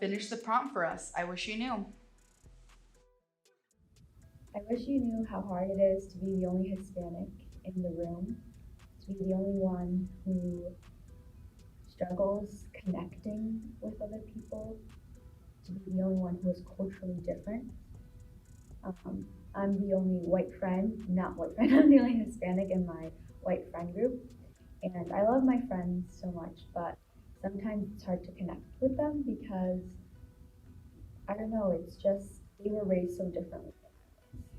Finish the prompt for us. I wish you knew. I wish you knew how hard it is to be the only Hispanic in the room, to be the only one who struggles connecting with other people, to be the only one who is culturally different. I'm the only white friend, not white friend, I'm the only Hispanic in my white friend group. And I love my friends so much, but sometimes it's hard to connect with them because I don't know, it's just they were raised so differently.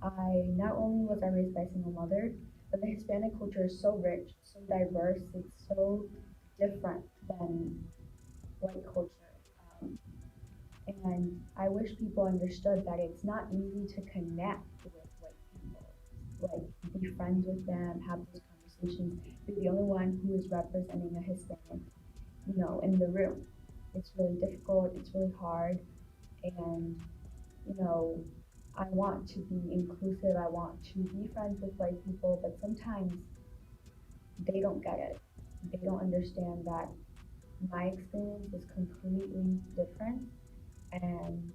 I not only was I raised by a single mother, but the Hispanic culture is so rich, so diverse, it's so different than white culture. Um, and I wish people understood that it's not easy to connect with white people, like be friends with them, have those conversations. You're the only one who is representing a Hispanic, in the room. It's really difficult, it's really hard, and you know, I want to be inclusive, I want to be friends with white people, but sometimes they don't get it. They don't understand that my experience is completely different. And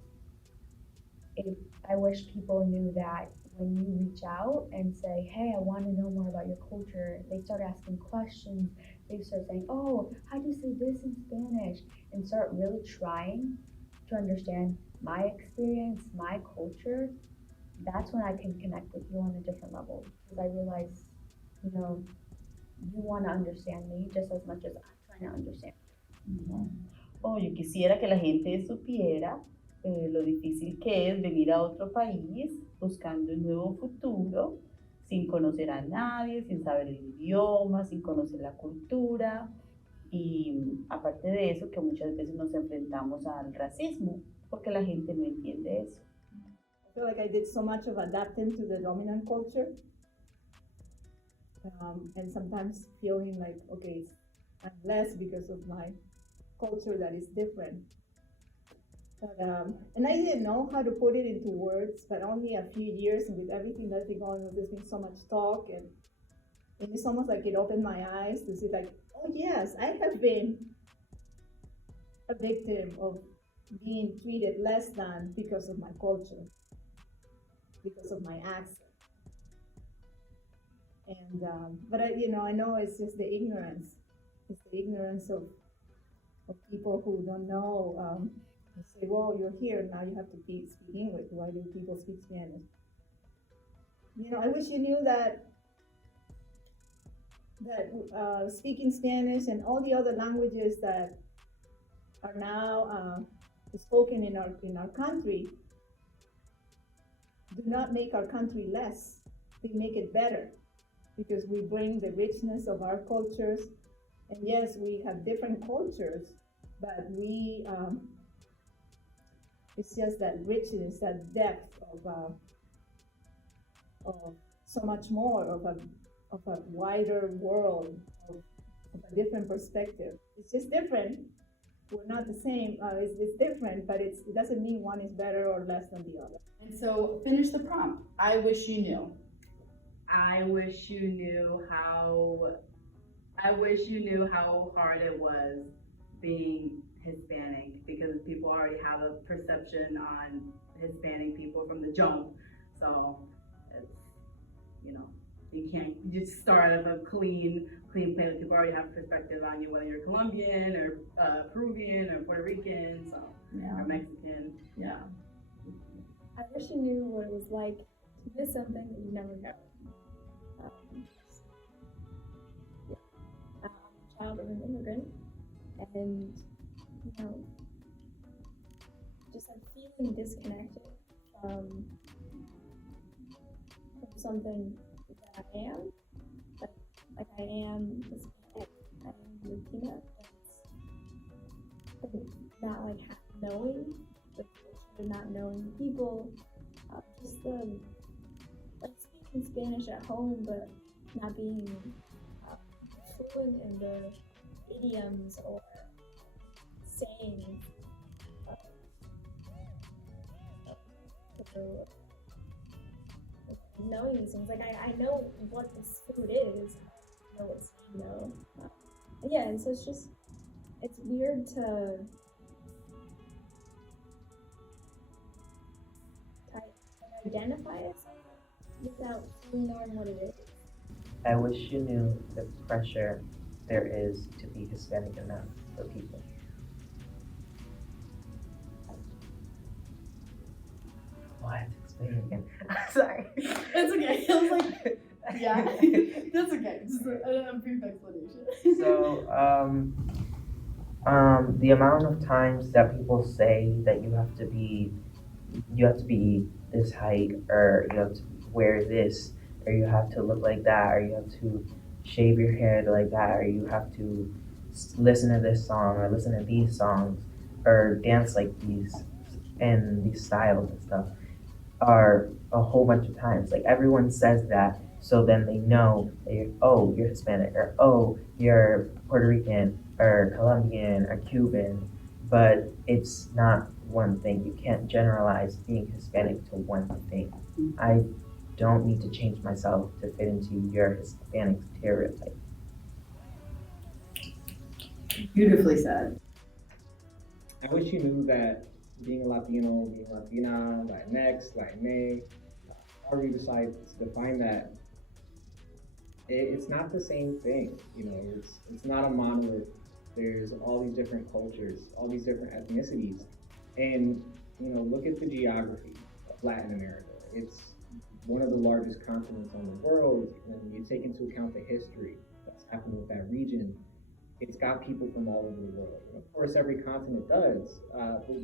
if I wish people knew that when you reach out and say, hey, I want to know more about your culture, they start asking questions. They start saying, oh, how do you say this in Spanish? And start really trying to understand my experience, my culture. That's when I can connect with you on a different level because I realize, you know, you want to understand me just as much as I'm trying to understand you. ¿No? Oh, yo quisiera que la gente supiera lo difícil que es venir a otro país buscando un nuevo futuro, sin conocer a nadie, sin saber el idioma, sin conocer la cultura. Y aparte de eso, que muchas veces nos enfrentamos al racismo, porque la gente no entiende eso. I feel like I did so much of adapting to the dominant culture. And sometimes feeling like, okay, I'm less because of my culture that is different. But, and I didn't know how to put it into words, but only a few years, and with everything that's been going on, there's been so much talk, and it's almost like it opened my eyes to see like, oh yes, I have been a victim of being treated less than because of my culture, because of my accent. And but I know it's just the ignorance. It's the ignorance of people who don't know. They say, well, you're here now. You have to speak English. Why do people speak Spanish? I wish you knew that speaking Spanish and all the other languages that are now spoken in our country do not make our country less. They make it better because we bring the richness of our cultures. And yes, we have different cultures, but it's just that richness, that depth of so much more of a wider world, of a different perspective. It's just different. We're not the same. It's different, but it doesn't mean one is better or less than the other. And so finish the prompt. I wish you knew. I wish you knew how hard it was being Hispanic, because people already have a perception on Hispanic people from the jump. So it's, you can't just start as a clean plate. People already have a perspective on you, whether you're Colombian or Peruvian or Puerto Rican, or Mexican. Yeah. I wish you knew what it was like to miss something that you never know. I'm a child of an immigrant, and just like feeling disconnected from something that I am. Like I am Hispanic, I am Latina, and not like knowing the culture, not knowing people, just the like speaking Spanish at home, but not being fluent in the idioms or saying knowing these things. Like I know what this food is, I know what's yeah, and so it's weird to identify as without fully knowing what it is. I wish you knew the pressure there is to be Hispanic enough for people. Oh, I have to explain it again. Sorry. It's okay. I was like, yeah, that's okay. Just a brief explanation. So, the amount of times that people say that you have to be this height, or you have to wear this, or you have to look like that, or you have to shave your hair like that, or you have to listen to this song, or listen to these songs, or dance like these, and these styles and stuff, are a whole bunch of times. Like everyone says that, so then they know that you're Hispanic, or oh, you're Puerto Rican, or Colombian, or Cuban, but it's not one thing. You can't generalize being Hispanic to one thing. I don't need to change myself to fit into your Hispanic stereotype. Beautifully said. I wish you knew that being a Latino, being Latina, LatinX, Latina, however you decide to define that, it's not the same thing. You know, it's not a monolith. There's all these different cultures, all these different ethnicities, and you know, look at the geography of Latin America. It's one of the largest continents on the world, and you take into account the history that's happened with that region. It's got people from all over the world. And of course, every continent does, but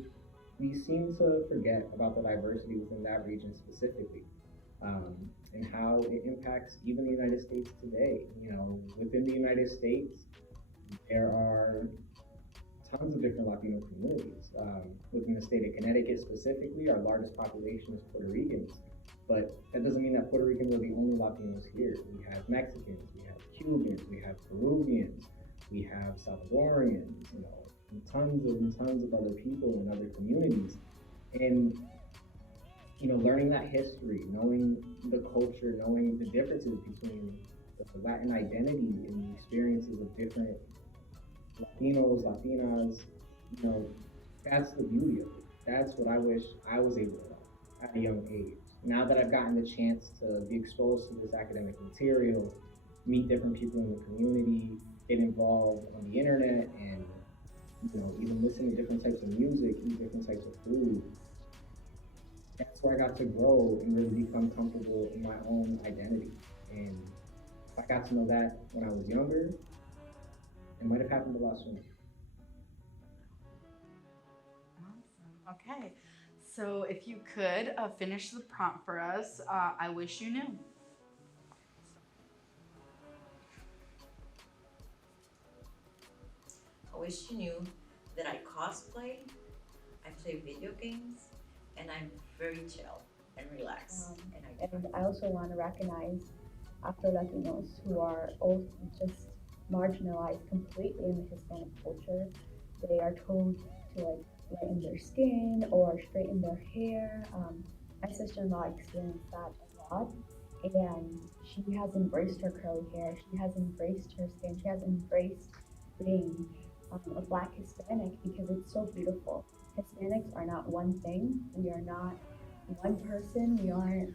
we seem to forget about the diversity within that region specifically, and how it impacts even the United States today. You know, within the United States, there are tons of different Latino communities. Within the state of Connecticut specifically, our largest population is Puerto Ricans, but that doesn't mean that Puerto Ricans are the only Latinos here. We have Mexicans, we have Cubans, we have Peruvians, we have Salvadorians, you know, and tons of other people in other communities. And you know, learning that history, knowing the culture, knowing the differences between the Latin identity and the experiences of different Latinos, Latinas, you know, that's the beauty of it. That's what I wish I was able to learn at a young age. Now that I've gotten the chance to be exposed to this academic material, meet different people in the community, get involved on the internet, and you know, even listen to different types of music, eat different types of food. That's where I got to grow and really become comfortable in my own identity. And if I got to know that when I was younger, it might have happened a lot sooner. Awesome. Okay. So if you could finish the prompt for us, I wish you knew. I wish you knew that I cosplay, I play video games, and I'm very chill and relaxed. And I also want to recognize Afro-Latinos who are all just marginalized completely in the Hispanic culture. They are told to like lighten their skin or straighten their hair. My sister-in-law experienced that a lot, and she has embraced her curly hair. She has embraced her skin. She has embraced being a Black Hispanic because it's so beautiful. Hispanics are not one thing. We are not one person. We aren't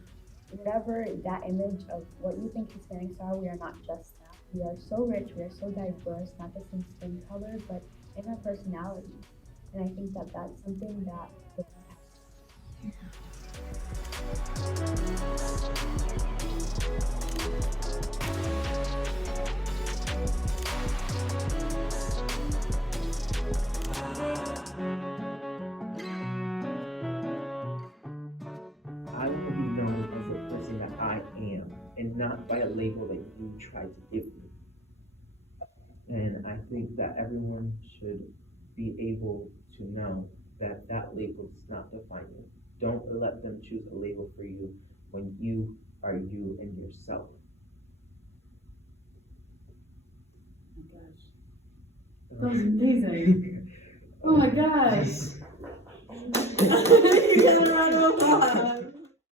whatever that image of what you think Hispanics are. We are not just that. We are so rich. We are so diverse, not just in skin color, but in our personalities. And I think that that's something that the I want to be known as the person that I am, and not by a label that you try to give me. And I think that everyone should be able to know that that label does not define you. Don't let them choose a label for you when you are you and yourself. Oh my gosh. That was amazing. Oh my gosh. You got a round of applause.